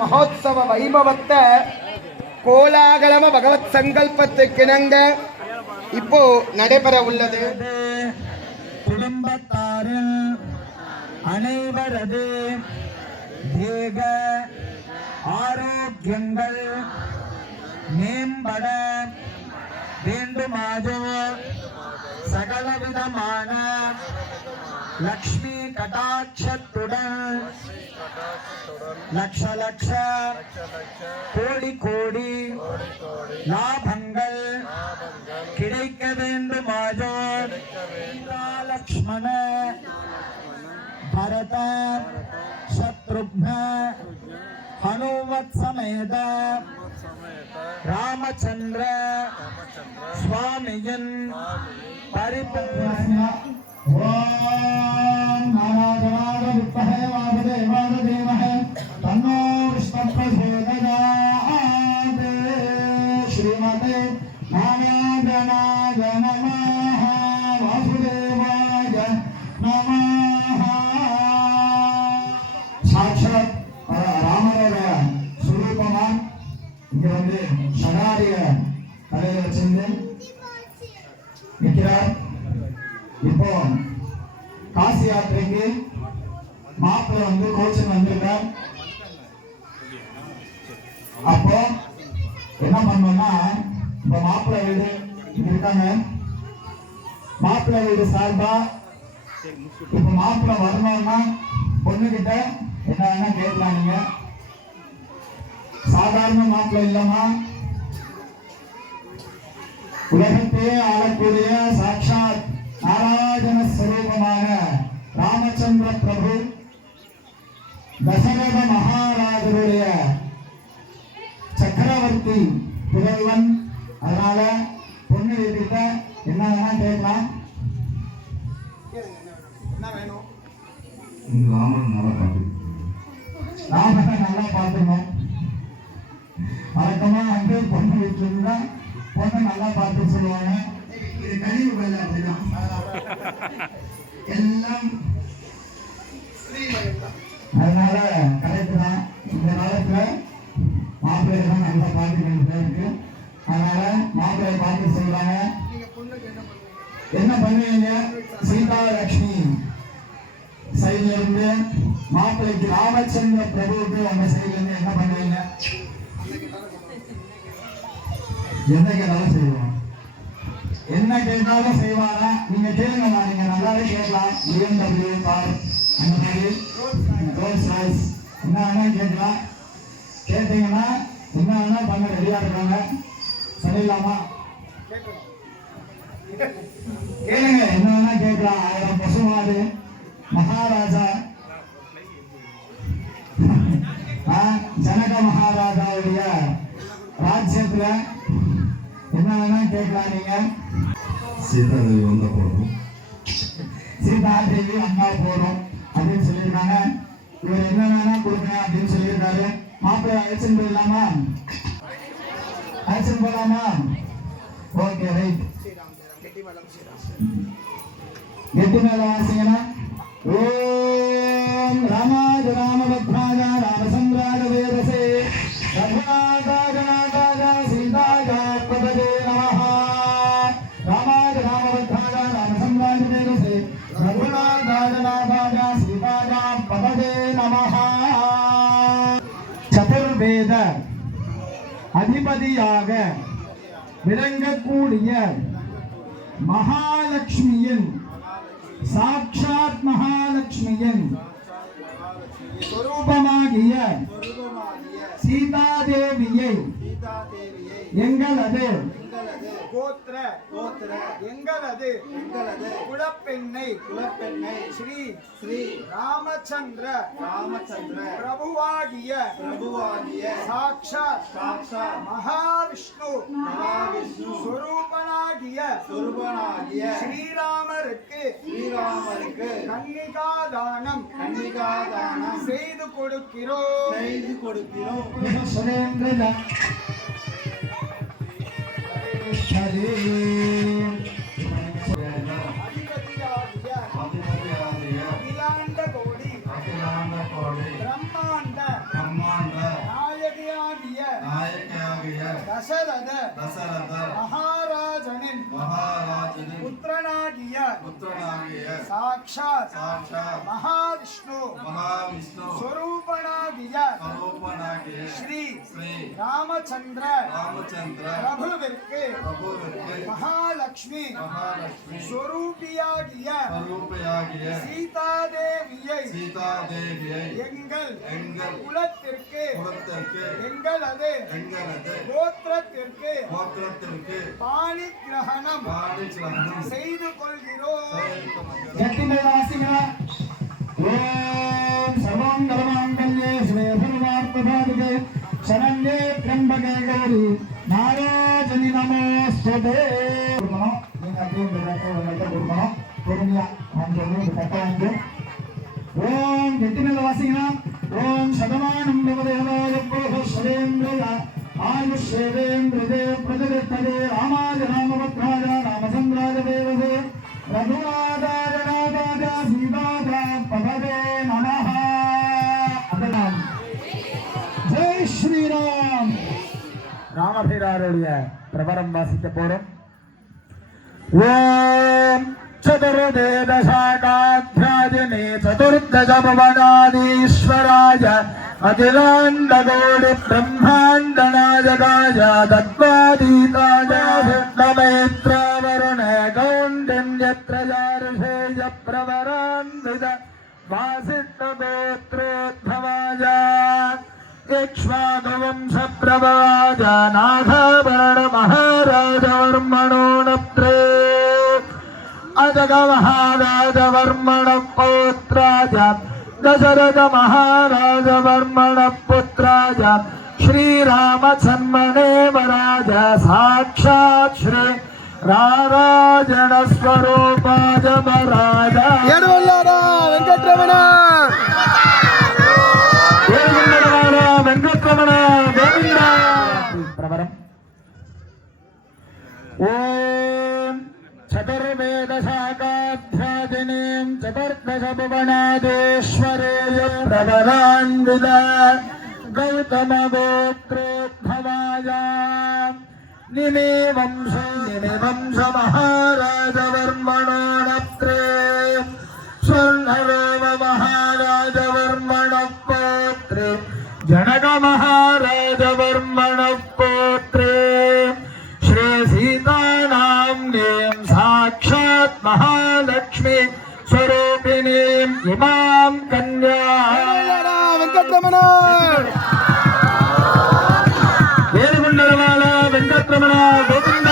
மகோத்சவ வைபவத்தை கோலாகலம பகவத் சங்கல்பத்துக்கிணங்க இப்போ நடைபெற உள்ளது. குடும்பத்தாரில் அனைவரது தேக ஆரோக்கியங்கள் மேம்பட வேண்டுமாறு சகலவிதமான லக்ஷ்மி கடாட்சத்துடன் லட்ச லட்ச கோடி கோடி லாபங்கள் கிடைக்க வேண்டுமாறு லக்ஷ்மண பரத சத்ருக்ன ஹனுமத் சமேத ராமச்சந்திர சுவாமியின் பரிபூர்ண ஓம் நாராயணாய வித்மஹே வாசுதேவாய தீமஹி தன்னோ விஷ்ணு பிரச்சோதயாத். ஸ்ரீமதே நாராயணாய நமः வாசுதேவாய நமः. சாட்சாத் ராமரோட சுரூபமா இங்க வந்து ஷடாரிய தலையில வச்சிருந்து நிற்கிறார். இப்போ காசி யாத்திரைக்கு மாப்பிள்ள வந்து கோச்சிங் வந்திருக்கார். அப்போ என்ன பண்ணோம்னா இப்ப மாப்பிள்ள வீடு இருக்காங்க. மாப்பிள்ள வீடு சார்பா இப்ப மாப்பிள்ள வரணும்னா பொண்ணுகிட்ட என்ன கேட்கலாம். நீங்க சாதாரண மாப்பிள்ள இல்லாமா உலகத்தையே ஆளக்கூடிய சாட்சாத் நாராயண ஸ்வரூபமான ராமச்சந்திர பிரபு தசரத மகாராஜருடைய சக்கரவர்த்தி புதல்வன். அதனால பொண்ணு வீட்டுக்கிட்ட என்ன வேணா கேட்கலாம். ராமனை நல்லா பார்த்துக்கணும். வழக்கமா வந்து பொண்ணு வீட்டுல இருந்தா பொண்ணை நல்லா பார்த்து சொல்லுவாங்க. இது கழிவு வேலை அப்படிதான் எல்லாம். அதனால கரெக்ட் தான். இந்த காலத்துல மாப்பிள்ளை தான் நல்லா பார்த்துக்கிட்டு இருக்கு. அதனால மாப்பிள்ளை பார்த்து சொல்றாங்க. என்ன பண்ணுவீங்க? சீதா லட்சுமி சைட்ல இருந்து மாப்பிள்ளைக்கு ராமச்சந்திர பிரபுவுக்கு உங்க சைட்ல இருந்து என்ன பண்ணுவீங்க? என்ன கேட்டாலும் செய்வோம். என்ன கேட்டாலும் செய்வாரா? நீங்க கேளுங்களா, நீங்க நல்லாவே கேட்கலாம். BMW கார் அந்த மாதிரி ரோல்ஸ் ராய்ஸ் என்ன வேணா கேட்கலாம். கேட்டீங்கன்னா என்ன வேணா பண்ண ரெடியா இருக்காங்க. சரியில்லாமா? கேளுங்க, என்ன வேணா கேட்கலாம். 1000 பசுமாடு மகாராஜா ஜனக மகாராஜாவுடைய ராஜ்யத்துல என்ன வேணா கேட்கலாம். நீங்க சீதாதேவி வந்தா போறோம், சீதாதேவி அம்மா போறோம் அப்படின்னு சொல்லியிருக்காங்க. இவர் என்ன வேணா கொடுங்க அப்படின்னு சொல்லியிருக்காரு. மாப்பிள்ளை அழைச்சின்னு போயிடலாமா? அழைச்சின்னு போலாமா? Okay right. கெட்டி மேல வாசிங்கன்னா ஓம் ராமாய ராமபத்ராய ராமச்சந்திராய வேதசே ரகுநாதாய நாதாய சீதாய பதவே நமः. ராமாய ராமபத்ராய ராமச்சந்திராய வேதசே ரகுநாதாய நாதாய சீதாய பதவே நமः. சதுர்வேத அதிபதியாக விளங்கக்கூடிய மகாலட்சுமியின் சாட்சாத் மகாலட்சுமியின் சொரூபமாகிய சீதாதேவியை எங்களது கோத்திர எங்களது குலப்பெண்ணை ஸ்ரீ ராமச்சந்திர பிரபுவாகிய சாக்ஷாத் மகாவிஷ்ணு சொரூபனாகிய ஸ்ரீராமருக்கு கன்னிகாதானம் செய்து கொடுக்கிறோம். அகிலாண்ட கோடி பிரம்மாண்ட நாயகியாகிய தசரத மகாராஜனின் புத்திரனாகிய சாக்ஷாத் மகாவிஷ்ணு ஸ்வரூபனாகிய ஸ்ரீ ராமச்சந்திர பிரபுவிற்கு மகாலட்சுமி ஸ்வரூபியாகிய சீதாதேவியை எங்கள் குலத்திற்கு எங்களது கோத்திரத்திற்கு பாணி கிரகணம் செய்து கொள்கிறோம். ஓம் சர்வம் கர்மாங்கல்யே சிவே சர்வார்த்தசாதிகே சரண்யே த்ர்யம்பகே கௌரி நாராயணி நமோஸ்துதே. நீங்க அப்படியே கொடுக்கணும் பொறுமையா கட்டாங்க. ஓம் எட்டு மேல வாசிங்கன்னா ஓம் சதமானம் தேவதேவாய புருஷேந்திரய ஆயுஷேவேந்திரதே பிரஜகத்ததே ராமாய ராமபத்ராய ராமச்சந்திராய தேவதே ரகுநாதாய நாதாய சீதாய பதவே நமஹ. ஜெய் ஸ்ரீராம். ராமபிராருடைய பிரபரம் வாசிக்க போறோம். ஓம் चतुर्दे दशाकाध्यायिने चतुर्दश भुवनाधीश्वराय अखिलाण्डकोटि ब्रह्माण्डनायकाय तत्त्वातीताय विष्णुमैत्रावरुणे कौण्डिन्यत्रयार्षेय प्रवरान्वित वासिष्ठगोत्रोद्भवाय इक्ष्वाकुवंशप्रभवाय नाथाभरणमहाराजवर्मणो नप्त्रे अजगमहाराजवर्मण पौत्राय दशरथ महाराजवर्मण पुत्राय श्रीरामचन्मने वराज साक्षात् श्री राराजन स्वरूपाय वराज वेंकटरमण गोविंद प्रवरम. ओम चतुर्वेदशाकाध्यायिनीं चतुर्दश भुवनाधीश्वरेय प्रबलान्वित गौतमगोत्रोद्भवाय निमिवंश महाराजवर्मणो नप्त्रे स्वर्णरोम महाराजवर्मण पौत्रे जनक महाराजवर्मण पौत्रे श्री सीतानाम्नीं साक्षात् महालक्ष्मी स्वरूपिणीं इमां कन्या वेंकटरमण वेलुगुंडलवाल वेंकटरमण गोविंद.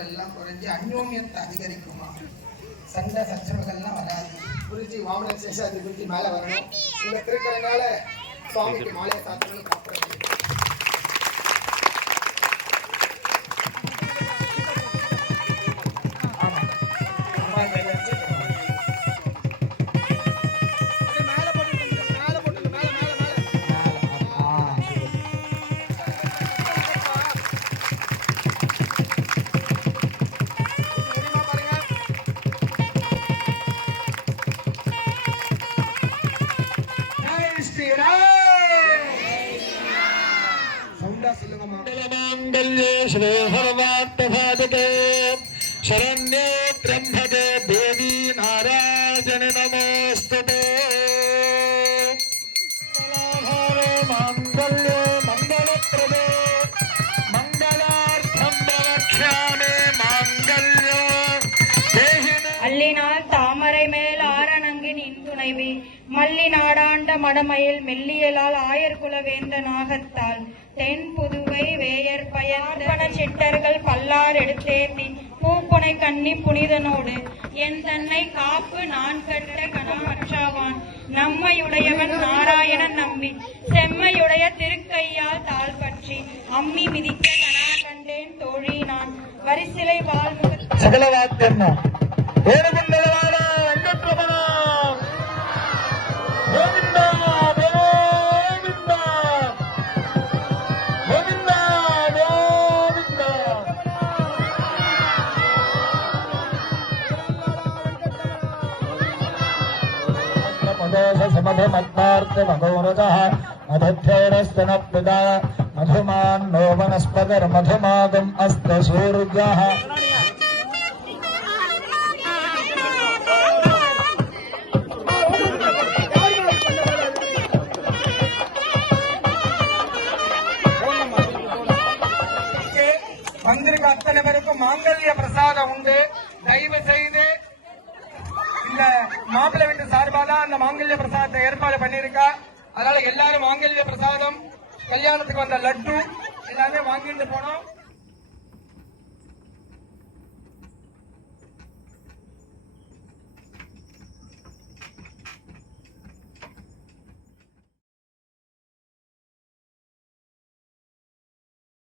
சச்சரவுகள்லாம் குறைஞ்சி அந்யோன்யத்தை அதிகரிக்குமா, சண்டை சச்சரவுகள்லாம் வராது. குருஜி வாமன சேஷாதி குருஜி மேல வரணும். இந்த திருக்கரனால சுவாமிக்கு மாலையை சாத்தணும்னு காப்புறது. मङ्गल्ये श्री सर्वार्थसाधके शरण्ये त्र्यम्बके देवी नारायण नमोस्तुते। मङ्गल्ये मङ्गलप्रदे मङ्गलार्थं प्रवक्ष्यामि माङ्गल्यो देहि அல்லினால் தாமரை மேல் ஆரணங்கி நின் துணைவி மல்லி நாடாண்ட மடமையில் மெல்லியலால் ஆயர்குல வேந்த நாகத்தால் தென் புதுவை வேயர் பயன்பன சிட்டர்கள் பல்லார் எடுத்தேத்தி பூப்புனை கண்ணி புனிதனோடு என் தன்னை காப்பு நான் கட்ட கணமற்றாவான் நம்மையுடையவன் நாராயணன் நம்பி செம்மையுடைய திருக்கையால் தாழ் பற்றி அம்மி மிதிக்க கனா கண்டேன் தோழி நான் வரிசிலை வாழ்முக சகலவாக்கண்ண ஏழுகுண்டலவான வெங்கட்ரமண கோவிந்தா கோவிந்தா கோவிந்தா கோவிந்தா. मधुमत्मार्तमघोरजः मधुद्धेरस्तनप्रिदा मधुमान्नो वनस्पतिर्मधुमागम् अस्त सूर्यः. வந்திருக்க அத்தனை பேருக்கும் மாங்கல்ய பிரசாதம் உண்டு. தயவு செய்து இந்த மாப்பிள்ளை வீட்டு சார்பாக தான் அந்த மாங்கல்ய பிரசாதத்தை ஏற்பாடு பண்ணிருக்கா. அதனால எல்லாரும் மாங்கல்ய பிரசாதம், கல்யாணத்துக்கு வந்த லட்டு எல்லாமே வாங்கிட்டு போனோம்.